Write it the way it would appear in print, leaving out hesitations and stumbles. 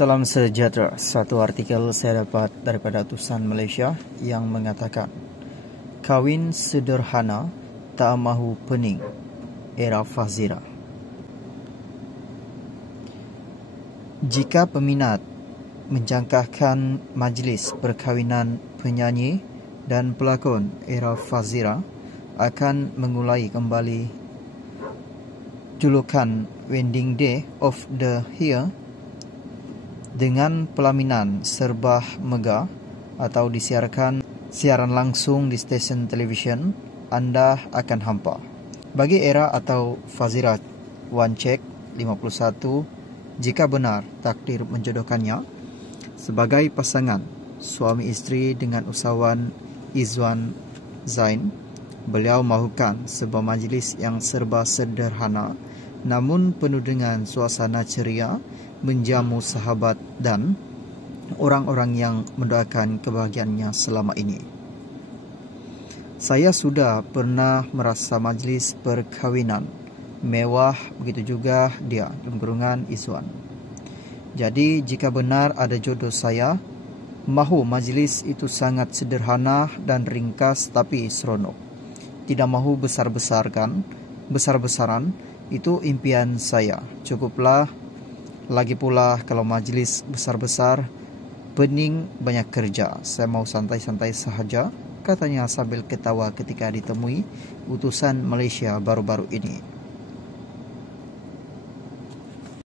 Salam sejahtera. Satu artikel saya dapat daripada utusan Malaysia yang mengatakan kawin sederhana tak mahu pening, era Fazira. Jika peminat menjangkakan majlis perkahwinan penyanyi dan pelakon era Fazira akan mengulai kembali julukan Wedding Day of the Year dengan pelaminan serba megah atau disiarkan siaran langsung di stesen televisyen, anda akan hampa. Bagi era atau Fazira Wan Cek 51, jika benar takdir menjodohkannya sebagai pasangan suami isteri dengan usahawan Izwan Zain, beliau mahukan sebuah majlis yang serba sederhana namun penuh dengan suasana ceria, menjamu sahabat dan orang-orang yang mendoakan kebahagiaannya selama ini. Saya sudah pernah merasa majlis perkahwinan mewah, begitu juga dia, dalam Izwan. Jadi jika benar ada jodoh saya, mahu majlis itu sangat sederhana dan ringkas tapi seronok. Tidak mahu besar-besaran, itu impian saya. Cukuplah. Lagi pula kalau majlis besar-besar, pening banyak kerja. Saya mau santai-santai sahaja, katanya sambil ketawa ketika ditemui utusan Malaysia baru-baru ini.